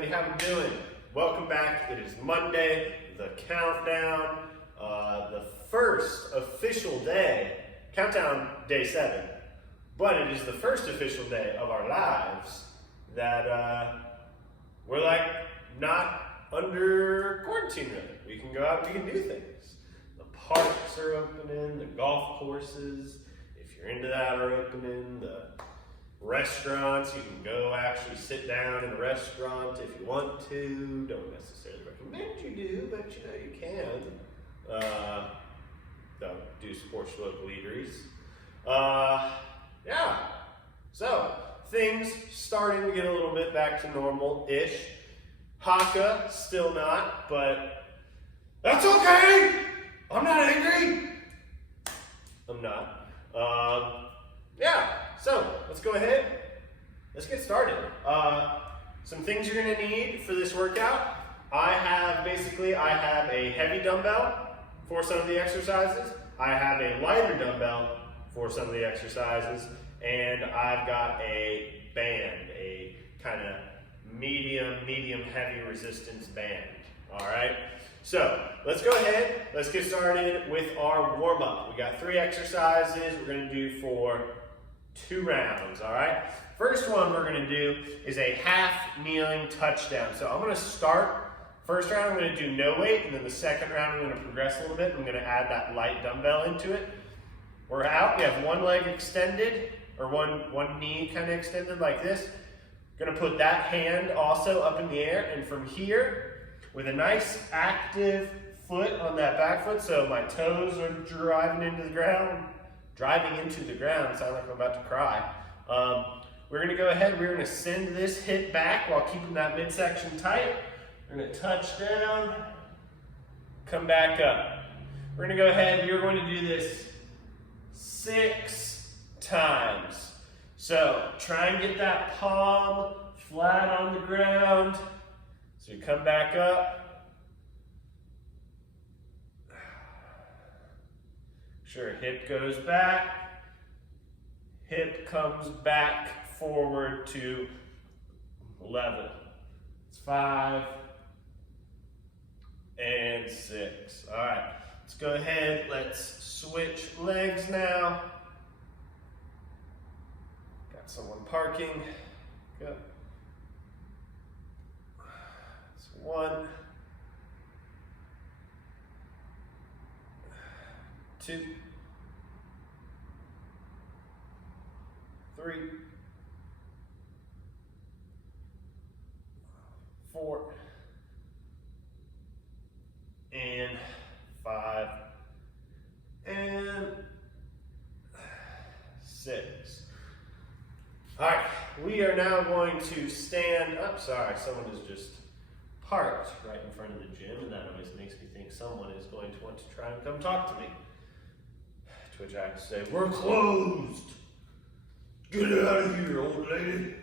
everybody, how we doing? Welcome back. It is Monday, the countdown, the first official day, countdown day 7, but it is the first official day of our lives that we're like not under quarantine really. We can go out and we can do things. The parks are opening, the golf courses, if you're into that, are opening, the restaurants, you can go actually sit down in a restaurant if you want to. Don't necessarily recommend you do, but you know you can. Do support your local eateries. Yeah, so things starting to get a little bit back to normal-ish. Haka, still not, but that's okay! I'm not angry! I'm not. Yeah, so let's go ahead. Let's get started. Some things you're gonna need for this workout. I have a heavy dumbbell for some of the exercises. I have a lighter dumbbell for some of the exercises. And I've got a band, a kind of medium heavy resistance band. All right. So let's go ahead. Let's get started with our warm up. We got 3 exercises we're going to do for 2 rounds. All right. First one we're going to do is a half kneeling touchdown. So I'm going to start. First round I'm going to do no weight, and then the second round I'm going to progress a little bit. I'm going to add that light dumbbell into it. We're out. We have one leg extended, or one knee kind of extended like this. Gonna put that hand also up in the air, and from here, with a nice active foot on that back foot, so my toes are driving into the ground, sound like I'm about to cry. We're gonna go ahead, we're gonna send this hip back while keeping that midsection tight. We're gonna touch down, come back up. We're gonna go ahead, you're going to do this 6 times. So try and get that palm flat on the ground. So you come back up. Sure, hip goes back. Hip comes back forward to level. It's 5 and 6. All right, let's go ahead. Let's switch legs now. Someone parking. Good. That's 1, 2, 3, 4, and 5, and 6. All right, we are now going to stand up. Sorry, someone has just parked right in front of the gym, and that always makes me think someone is going to want to try and come talk to me. To which I have to say, we're closed. Get out of here, old lady.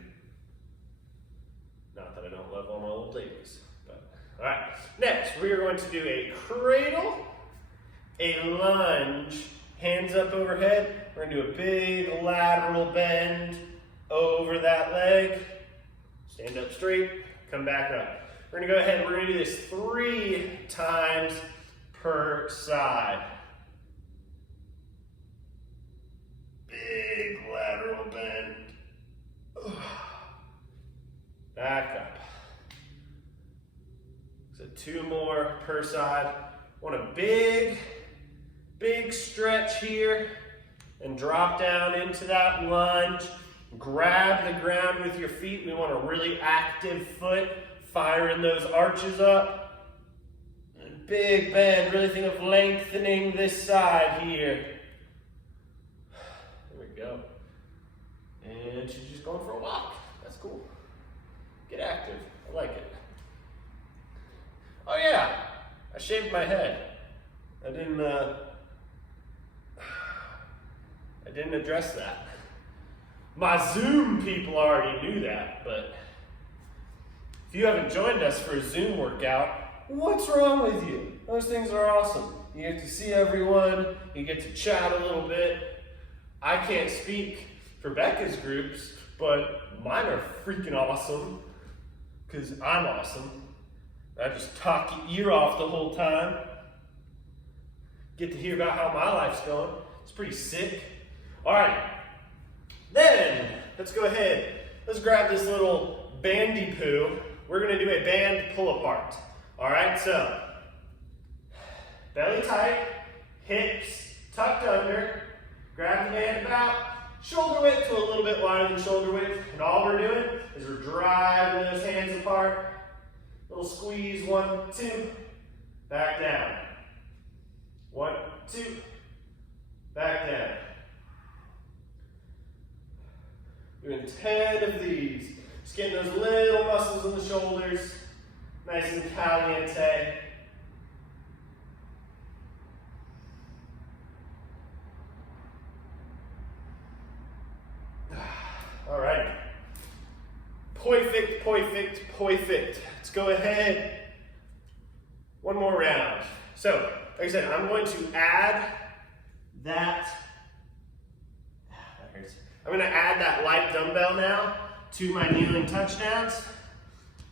Not that I don't love all my old ladies, but all right. Next, we are going to do a cradle, a lunge, hands up overhead. We're going to do a big lateral bend over that leg, stand up straight, come back up. We're gonna go ahead and we're gonna do this 3 times per side. Big lateral bend. Back up. So 2 more per side. Want a big stretch here and drop down into that lunge. Grab the ground with your feet. We want a really active foot, firing those arches up. And big bend, really think of lengthening this side here. There we go. And she's just going for a walk. That's cool. Get active. I like it. Oh yeah, I shaved my head. I didn't address that. My Zoom people already knew that, but if you haven't joined us for a Zoom workout, what's wrong with you? Those things are awesome. You get to see everyone, you get to chat a little bit. I can't speak for Becca's groups, but mine are freaking awesome. because I'm awesome. I just talk your ear off the whole time. Get to hear about how my life's going. It's pretty sick. All right, then let's go ahead. Let's grab this little bandy poo. We're gonna do a band pull apart. All right, so belly tight, hips tucked under, grab the band about shoulder width to a little bit wider than shoulder width, and all we're doing is we're driving those hands apart. Little squeeze, 1, 2, back down. 1, 2, back down. Doing 10 of these. Just getting those little muscles in the shoulders, nice and caliente. All right. Perfect, perfect, perfect. Let's go ahead. One more round. So, like I said, I'm going to add that hurts. I'm going to add that light dumbbell now to my kneeling touchdowns.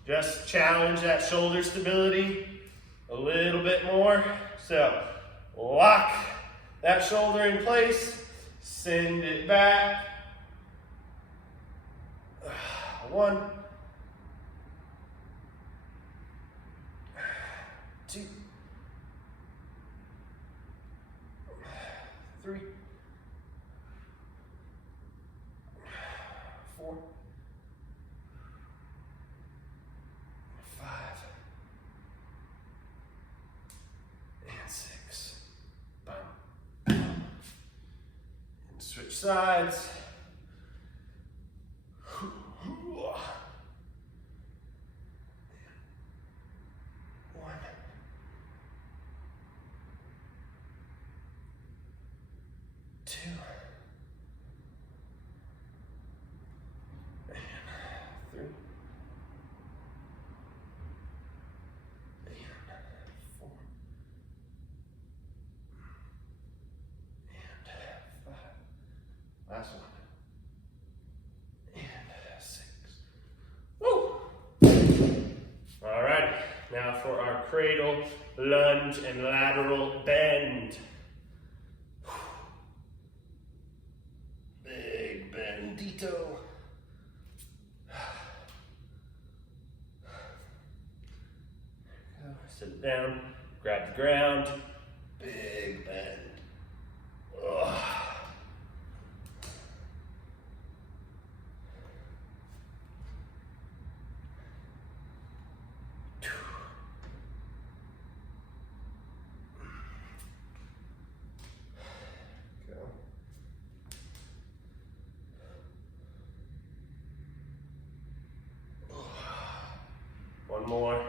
Just challenge that shoulder stability a little bit more. So, lock that shoulder in place, send it back. 1, 2, 3, 4, 5, and 6. Boom. And switch sides. 1, 2, and 3, and 4, and 5. Last one. And 6. Woo! All right, now for our cradle, lunge, and lateral bend. Big bendito. Sit it down, grab the ground, big bend. Ugh. One more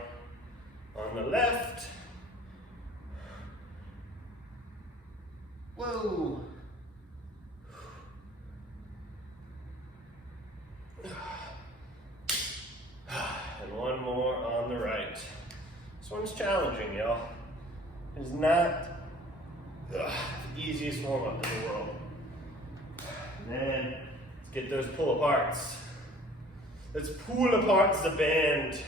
on the left. Whoa. And one more on the right. This one's challenging, y'all. It's not the easiest warm-up in the world. And then let's get those pull aparts. Let's pull apart the band.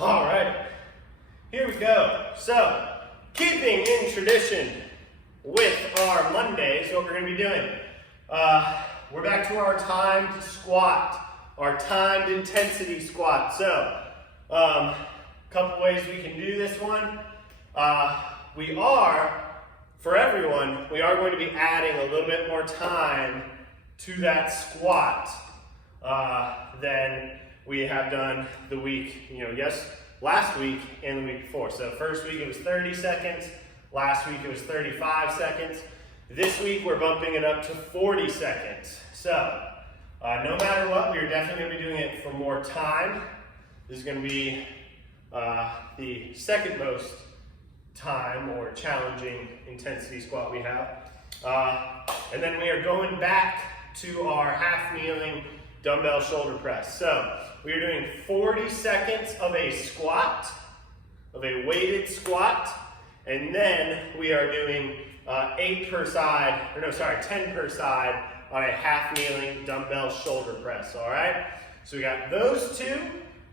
All right, here we go. So, keeping in tradition with our Mondays, what we're going to be doing, we're back to our timed squat, our timed intensity squat. So, a couple ways we can do this one. For everyone, we are going to be adding a little bit more time to that squat than we have done the week, last week and the week before. So first week it was 30 seconds, last week it was 35 seconds. This week we're bumping it up to 40 seconds. So no matter what, we're definitely going to be doing it for more time. This is going to be the second most time or challenging intensity squat we have. And then we are going back to our half kneeling dumbbell shoulder press. So we are doing 40 seconds of a squat, of a weighted squat, and then we are doing 10 per side on a half kneeling dumbbell shoulder press, all right? So we got those two.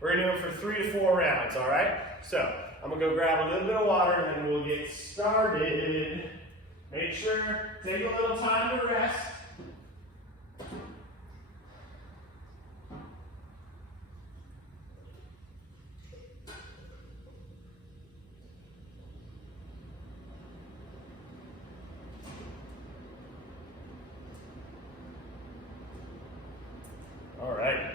We're gonna do them for 3 to 4 rounds, all right? So I'm gonna go grab a little bit of water and then we'll get started. Make sure, take a little time to rest. All right.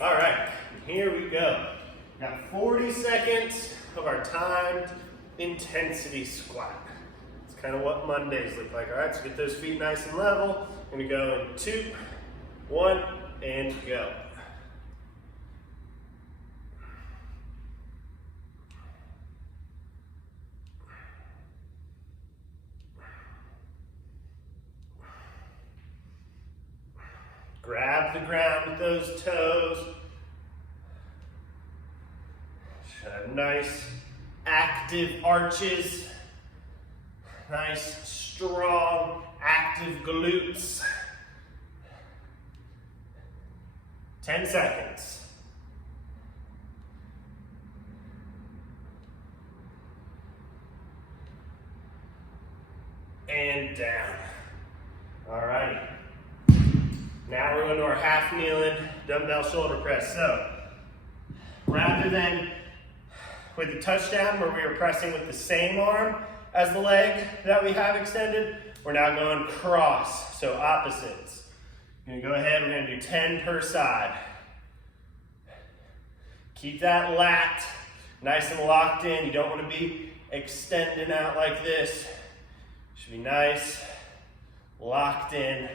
All right, here we go. Got 40 seconds of our timed intensity squat. It's kind of what Mondays look like. All right, so get those feet nice and level. I'm gonna go in 2, 1, and go. Grab the ground with those toes. Should have nice active arches. Nice, strong, active glutes. 10 seconds. And down. All right. Now we're going to our half kneeling dumbbell shoulder press. So rather than with the touchdown where we were pressing with the same arm as the leg that we have extended, we're now going cross, so opposites. We're going to go ahead, we're going to do 10 per side. Keep that lat nice and locked in. You don't want to be extending out like this. Should be nice, locked in.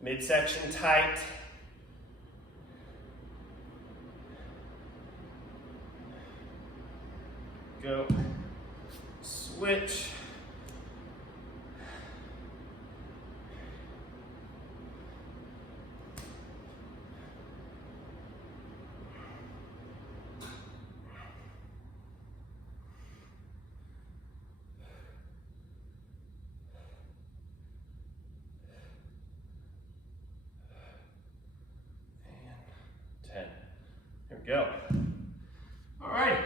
Midsection tight. Go. Switch. There we go. All right.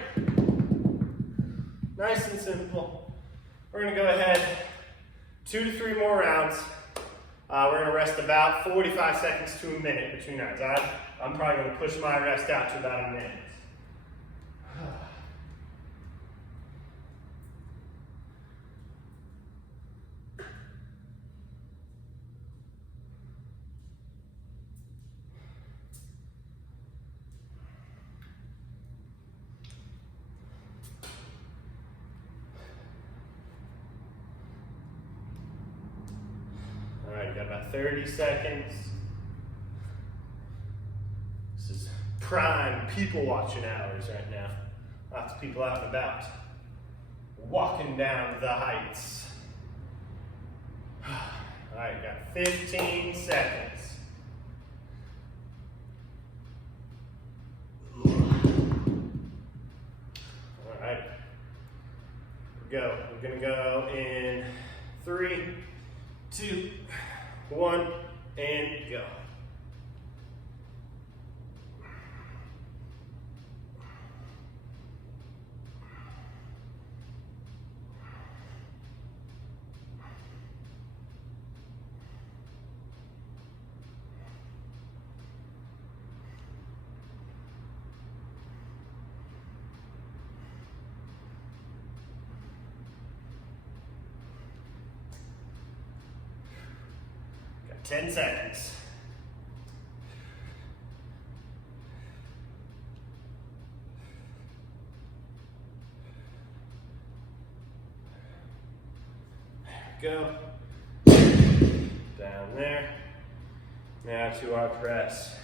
Nice and simple. We're going to go ahead 2 to 3 more rounds. We're going to rest about 45 seconds to a minute between rounds. I'm probably going to push my rest out to about a minute. All right, got about 30 seconds. This is prime people watching hours right now. Lots of people out and about, walking down the heights. All right, got 15 seconds. All right, go. We're gonna go in 3, 2, 1, and go. Got 10 seconds. Go. Down there. Now to our press.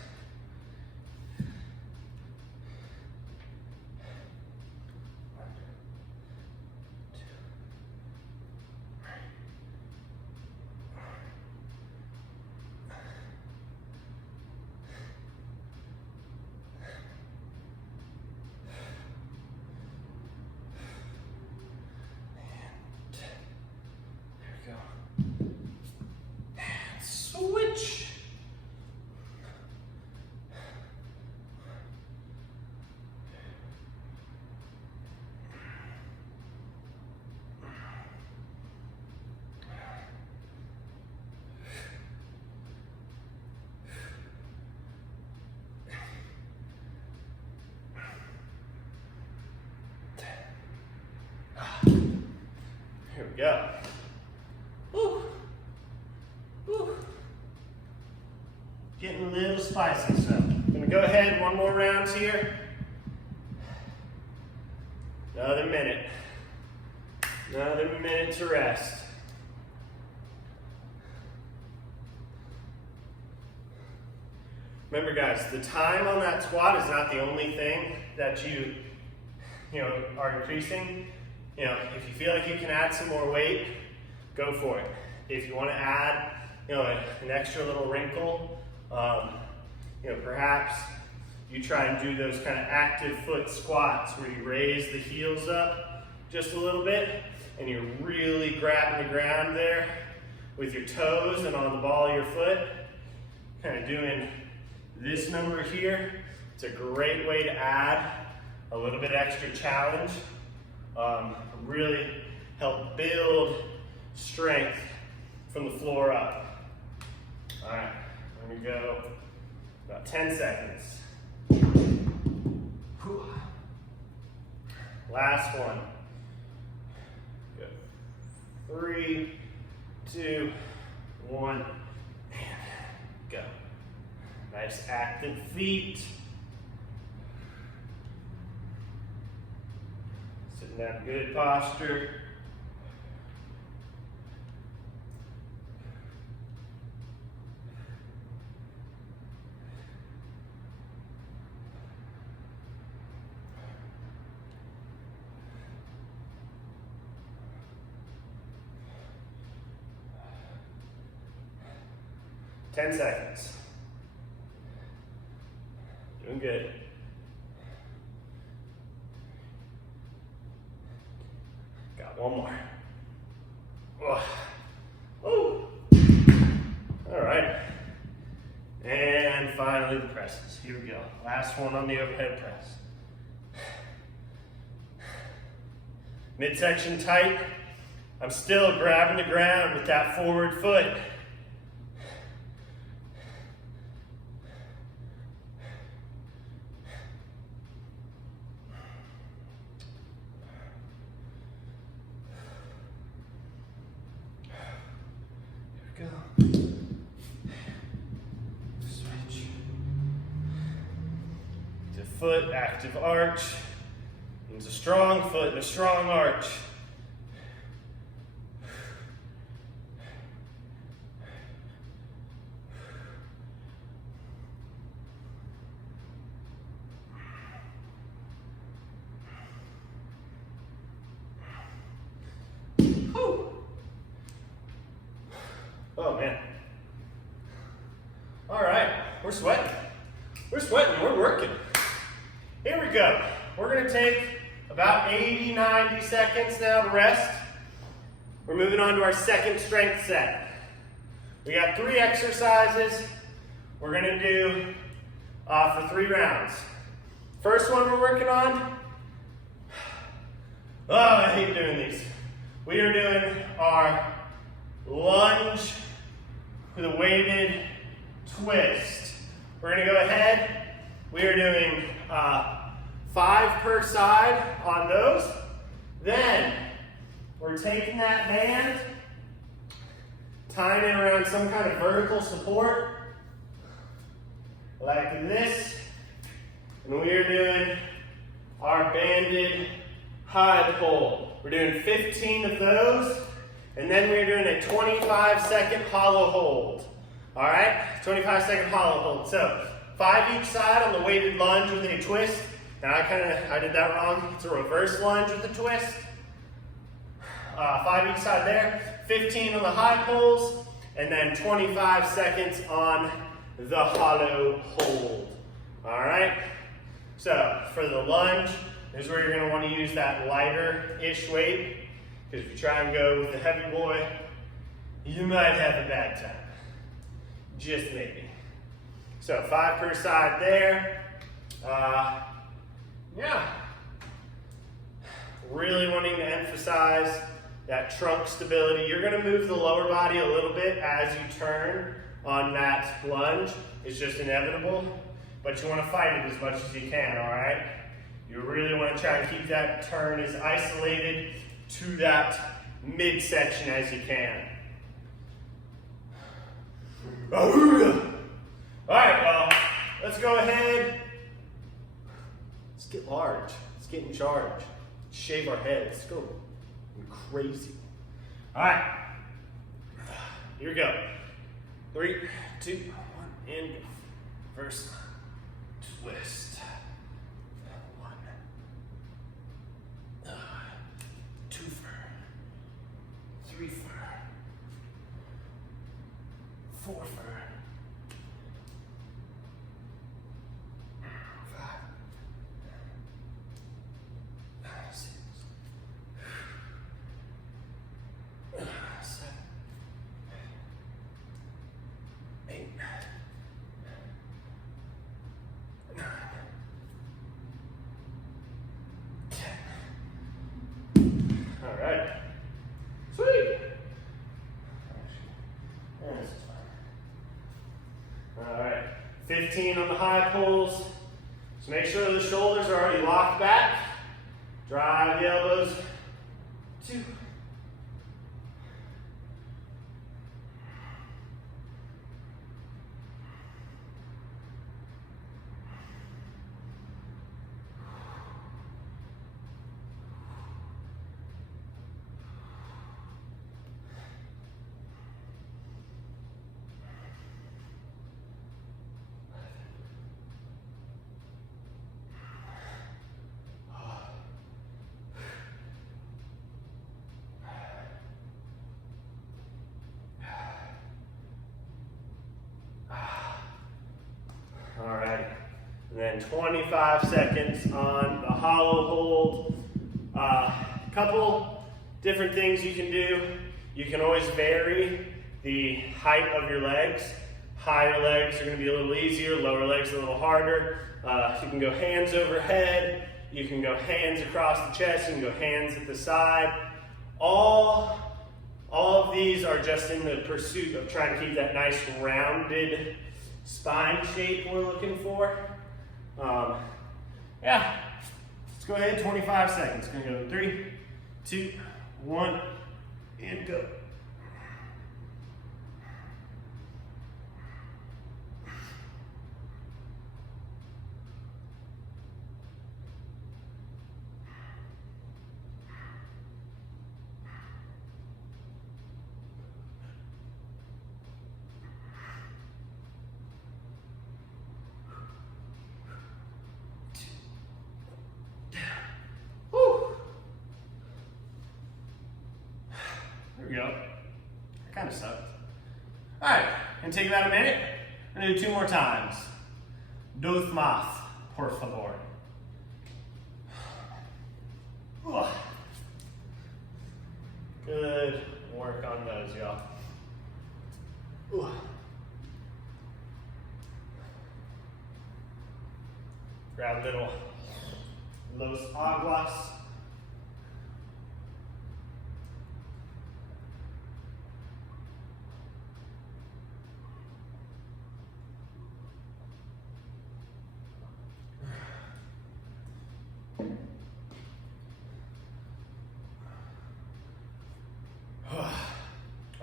we go. Woo. Woo. Getting a little spicy, so I'm gonna go ahead, one more round here. Another minute. Another minute to rest. Remember guys, the time on that squat is not the only thing that you are increasing. If you feel like you can add some more weight, go for it. If you want to add, an extra little wrinkle, perhaps you try and do those kind of active foot squats where you raise the heels up just a little bit and you're really grabbing the ground there with your toes and on the ball of your foot, kind of doing this number here. It's a great way to add a little bit extra challenge, really help build strength from the floor up. All right, I'm gonna go about 10 seconds. Last one. Good. 3, 2, 1, and go. Nice active feet. Sitting down, good posture. Ten seconds. Doing good. Got one more. Oh. All right. And finally the presses. Here we go. Last one on the overhead press. Midsection tight. I'm still grabbing the ground with that forward foot. Switch. To foot, active arch. It's a strong foot and a strong arch. Oh man. All right, we're sweating. We're sweating, we're working. Here we go. We're gonna take about 80, 90 seconds now to rest. We're moving on to our second strength set. We got 3 exercises we're gonna do for 3 rounds. First one we're working on, oh, I hate doing these. We are doing our lunge with a weighted twist. We're gonna go ahead. We are doing 5 per side on those. Then we're taking that band, tying it around some kind of vertical support, like this. And we are doing our banded high pull. We're doing 15 of those. And then we're doing a 25-second hollow hold. All right, 25-second hollow hold. So 5 each side on the weighted lunge with a twist. Now I did that wrong. It's a reverse lunge with a twist. 5 each side there. 15 on the high pulls, and then 25 seconds on the hollow hold. All right. So for the lunge, this is where you're going to want to use that lighter-ish weight. Because if you try and go with the heavy boy, you might have a bad time. Just maybe. So 5 per side there. Yeah. Really wanting to emphasize that trunk stability. You're going to move the lower body a little bit as you turn on that lunge. It's just inevitable. But you want to fight it as much as you can, all right? You really want to try and keep that turn as isolated to that midsection as you can. All right, well, let's go ahead. Let's get large. Let's get in charge. Shave our heads. Let's go crazy. All right. Here we go. 3, 2, 1, and go. First, twist. 1. 2 for. 3 for. 4 for. 5. 6. 7. 8. 9. 10. All right. Sweet. This is fine. All right. 15 on the high pulls. So make sure the shoulders are already locked back. Drive the elbows. 2. Alright, and then 25 seconds on the hollow hold. Couple different things you can do. You can always vary the height of your legs. Higher legs are going to be a little easier, lower legs a little harder. You can go hands overhead, you can go hands across the chest, you can go hands at the side. All of these are just in the pursuit of trying to keep that nice rounded spine shape we're looking for. Yeah, let's go ahead, 25 seconds. Gonna go 3, 2, 1, and go. There we go. That kind of sucked. All right, gonna take about a minute. We're gonna do 2 more times. Dos más, por favor. Good work on those, y'all. Grab a little Los Aguas.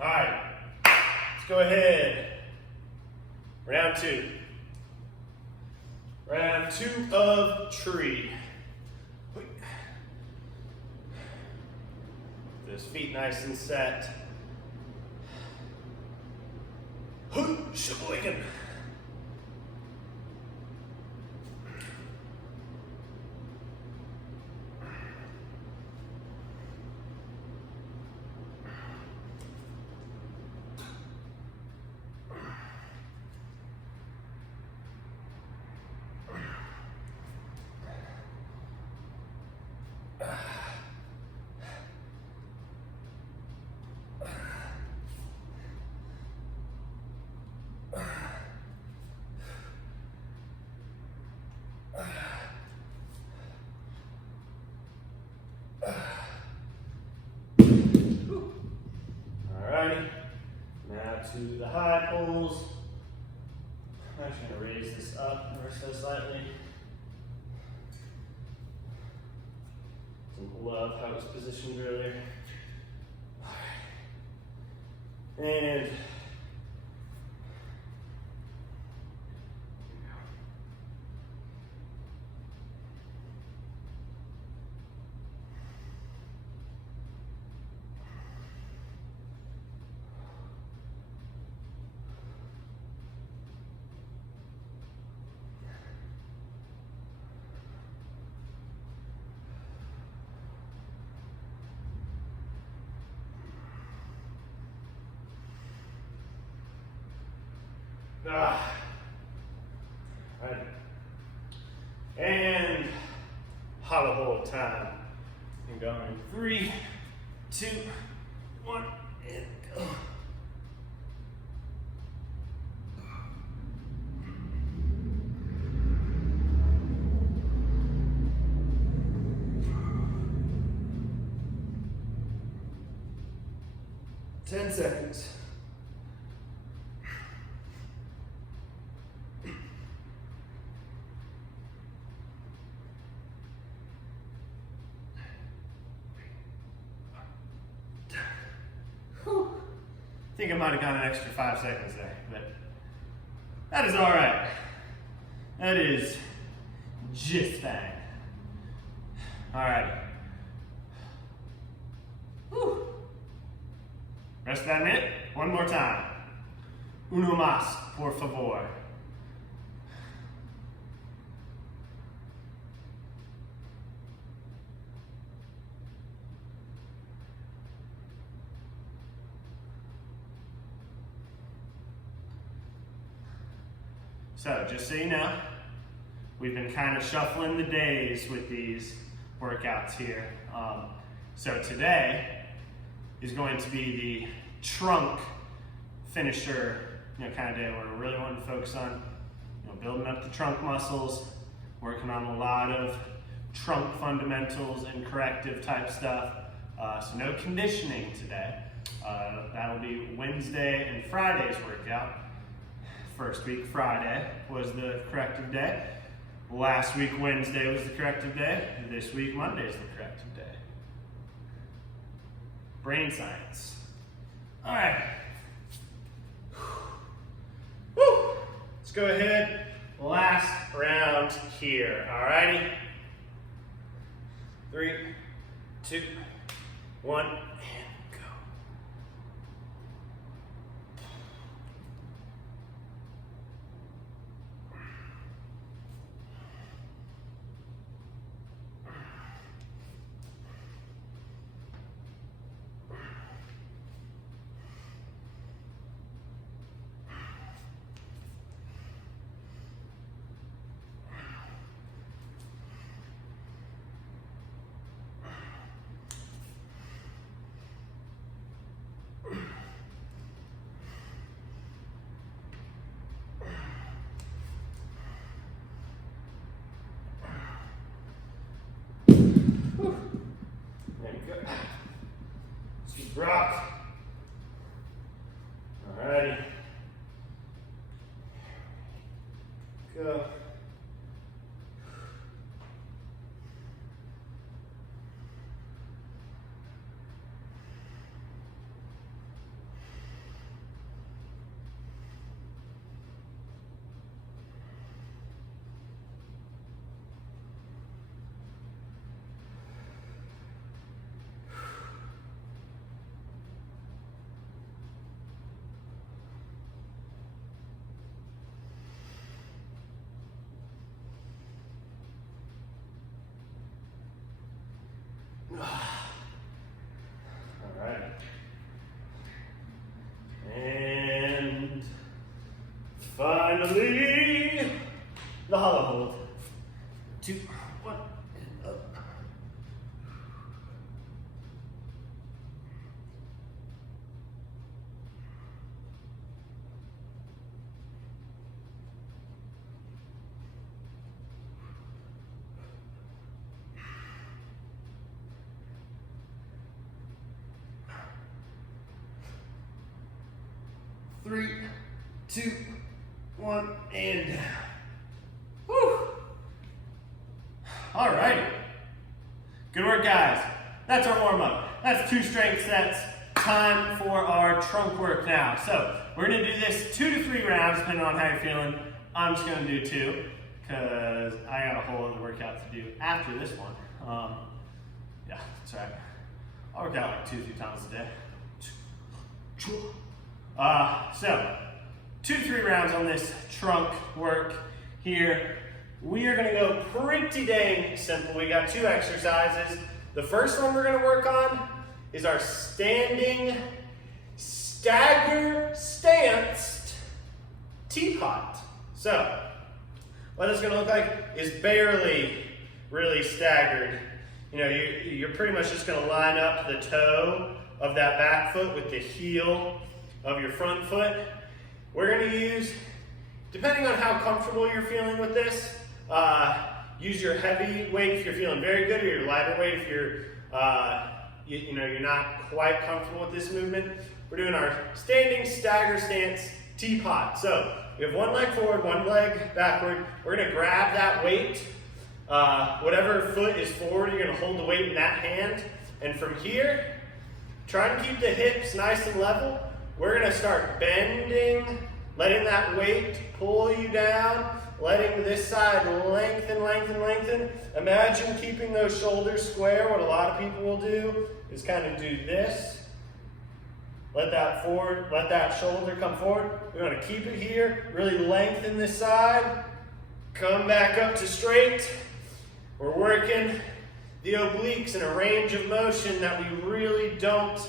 All right, let's go ahead. Round 2. Round 2 of tree. Those feet nice and set. Sheboygan. Alrighty, now to the high pulls. I'm actually going to raise this up ever so slightly. Love how it was positioned earlier. And right. And hollow hold time. And going 3, 2, 1, and go. Ten seconds. I think I might have gone an extra 5 seconds there, but that is all right. That is just fine. All right. Whew. Rest that minute. One more time. Uno más, por favor. So, just so you know, we've been kind of shuffling the days with these workouts here. So today is going to be the trunk finisher, kind of day where we're really wanting to focus on, building up the trunk muscles, working on a lot of trunk fundamentals and corrective type stuff. So no conditioning today. That'll be Wednesday and Friday's workout. First week, Friday, was the corrective day. Last week, Wednesday, was the corrective day. This week, Monday, is the corrective day. Brain science. All right. Woo. Let's go ahead. Last round here. All righty. 3, 2, 1. Rock. Alrighty. Go. All right. And finally, the hollow hold. 2, 1, and up. Three, 2, 1, and down. Whew. All right. Good work, guys. That's our warm-up. That's 2 strength sets, time for our trunk work now. So we're gonna do this 2 to 3 rounds, depending on how you're feeling. I'm just gonna do 2, because I got a whole other workout to do after this one. Yeah, that's right. I'll work out like 2 to 3 times a day. So 2 to 3 rounds on this trunk work here. We are gonna go pretty dang simple. We got 2 exercises. The first one we're gonna work on is our standing stagger stanced teapot. So what it's gonna look like is barely really staggered. You know, you're pretty much just gonna line up the toe of that back foot with the heel of your front foot. We're gonna use, depending on how comfortable you're feeling with this, use your heavy weight if you're feeling very good, or your lighter weight if you're, you're not quite comfortable with this movement. We're doing our standing stagger stance teapot. So we have one leg forward, one leg backward. We're gonna grab that weight. Whatever foot is forward, you're gonna hold the weight in that hand. And from here, try to keep the hips nice and level. We're gonna start bending, letting that weight pull you down, letting this side lengthen, lengthen, lengthen. Imagine keeping those shoulders square. What a lot of people will do is kind of do this. Let that shoulder come forward. We want to keep it here, really lengthen this side. Come back up to straight. We're working the obliques in a range of motion that we really don't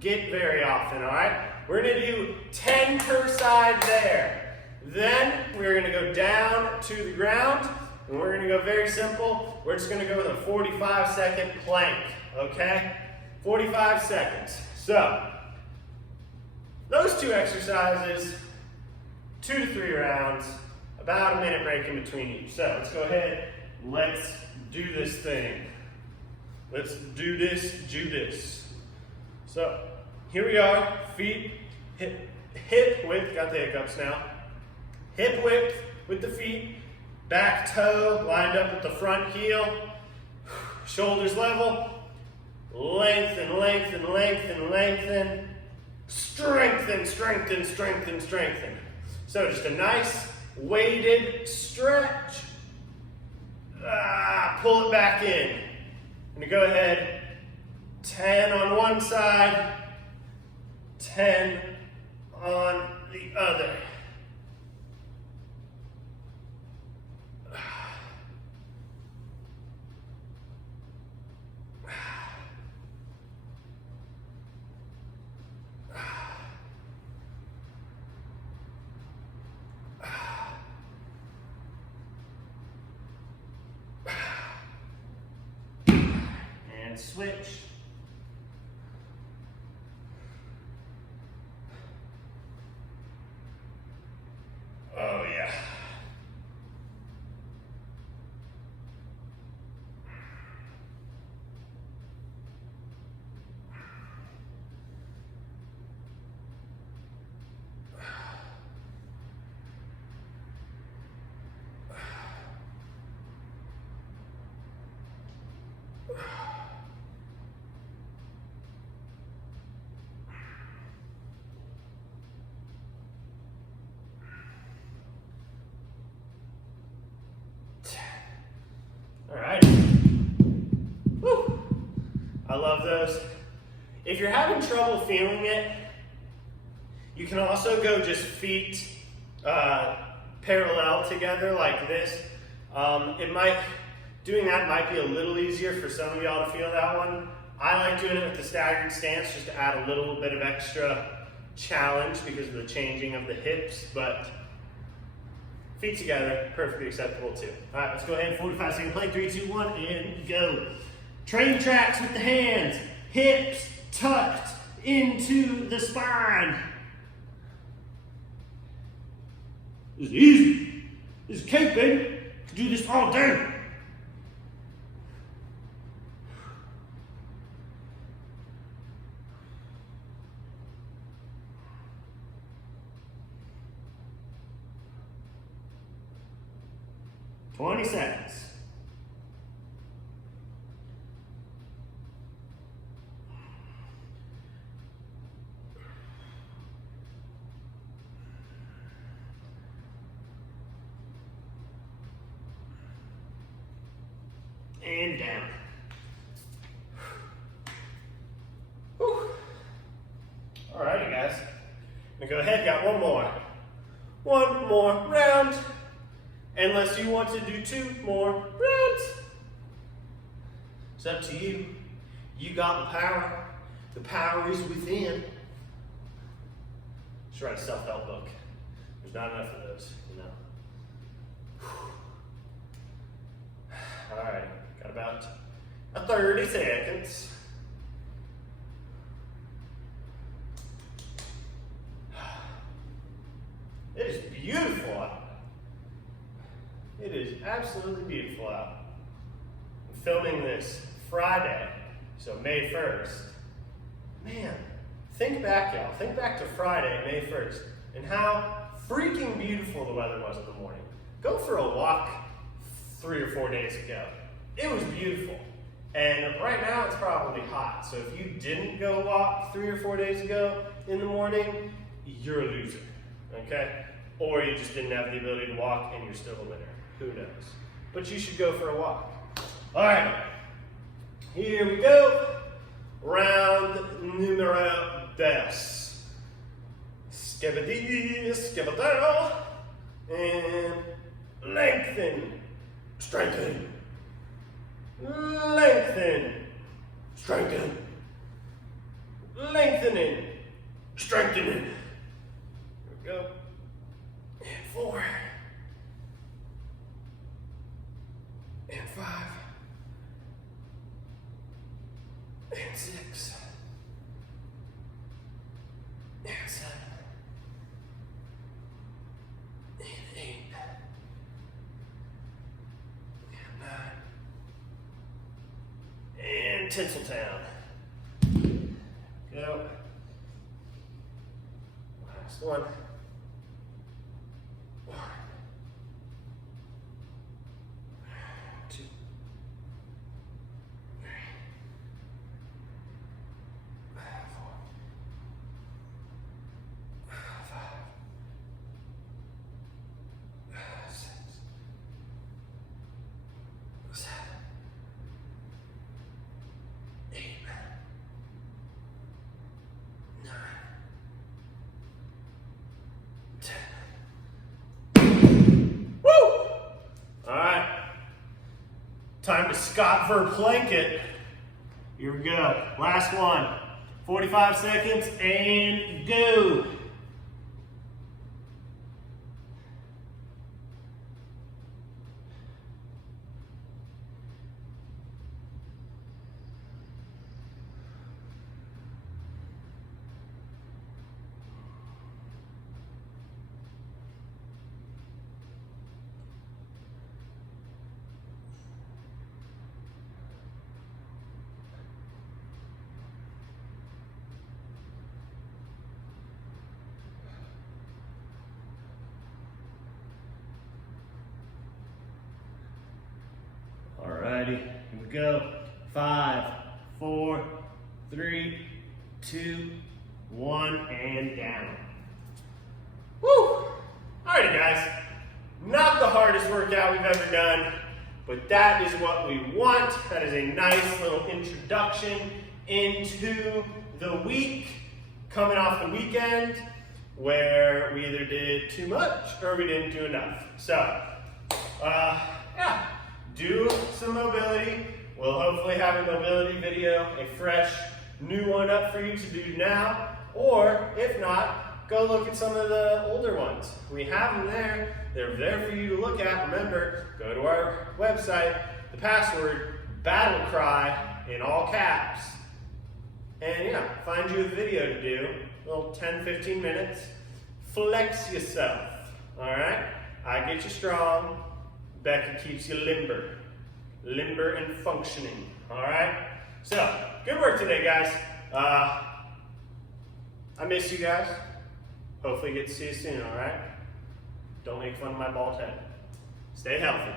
get very often, all right? We're gonna do 10 per side there. Then we're gonna go down to the ground, and we're gonna go very simple. We're just gonna go with a 45-second plank, okay? 45 seconds. So, those 2 exercises, 2 to 3 rounds, about a minute break in between each. So let's go ahead, let's do this thing. Let's do this. So here we are, feet hip width, got the hiccups now. Hip width with the feet, back toe lined up with the front heel, shoulders level, lengthen, lengthen, lengthen, lengthen, strengthen, strengthen, strengthen, strengthen. So just a nice weighted stretch. Pull it back in. I'm gonna go ahead, 10 on one side, 10 on the other. And switch. Oh yeah. All right. Woo. I love those. If you're having trouble feeling it, you can also go just feet parallel together like this. Doing that might be a little easier for some of y'all to feel that one. I like doing it with the staggered stance just to add a little bit of extra challenge because of the changing of the hips, but feet together, perfectly acceptable too. All right, let's go ahead, 45-second plank, 3, 2, 1, and go. Train tracks with the hands, hips tucked into the spine. This is easy. This is cake, baby. You can do this all day. Twenty seconds. and down. Whew. Alrighty, guys. Now go ahead, got one more. One more round. Unless you want to do 2 more rounds. It's up to you. You got the power. The power is within. Just write a self-help book. There's not enough of those, you know. All right, got about 30 seconds. It is beautiful out. It is absolutely beautiful out. I'm filming this Friday, so May 1st. Man, think back, y'all. Think back to Friday, May 1st, and how freaking beautiful the weather was in the morning. Go for a walk 3 or 4 days ago. It was beautiful. And right now it's probably hot. So if you didn't go walk 3 or 4 days ago in the morning, you're a loser, okay? Or you just didn't have the ability to walk and you're still a winner. Who knows? But you should go for a walk. All right, here we go. Round numero 10. Skibidi, skibidi, and lengthen, strengthen, lengthen, strengthen, lengthening, strengthening. Here we go. And 4, and 5, and 6, and 7, and 8, and 9, and Tinseltown. Go. Last one. 1, 2, 3, 4, 5, 6, 7, 8, 9, 10. Woo! All right. Time to Scott Verplank it. Here we go. Last one. 45 seconds and go. Alrighty, here we go. 5, 4, 3, 2, 1, and down. Woo! Alrighty, guys. Not the hardest workout we've ever done, but that is what we want. That is a nice little introduction into the week, coming off the weekend, where we either did too much or we didn't do enough. So, yeah. Do some mobility. We'll hopefully have a mobility video, a fresh new one up for you to do now. Or if not, go look at some of the older ones. We have them there. They're there for you to look at. Remember, go to our website, the password, battle cry in all caps. And yeah, find you a video to do, a little 10, 15 minutes. Flex yourself, all right? I get you strong. Becca keeps you limber and functioning, all right? So, good work today, guys. I miss you guys. Hopefully get to see you soon, all right? Don't make fun of my bald head. Stay healthy.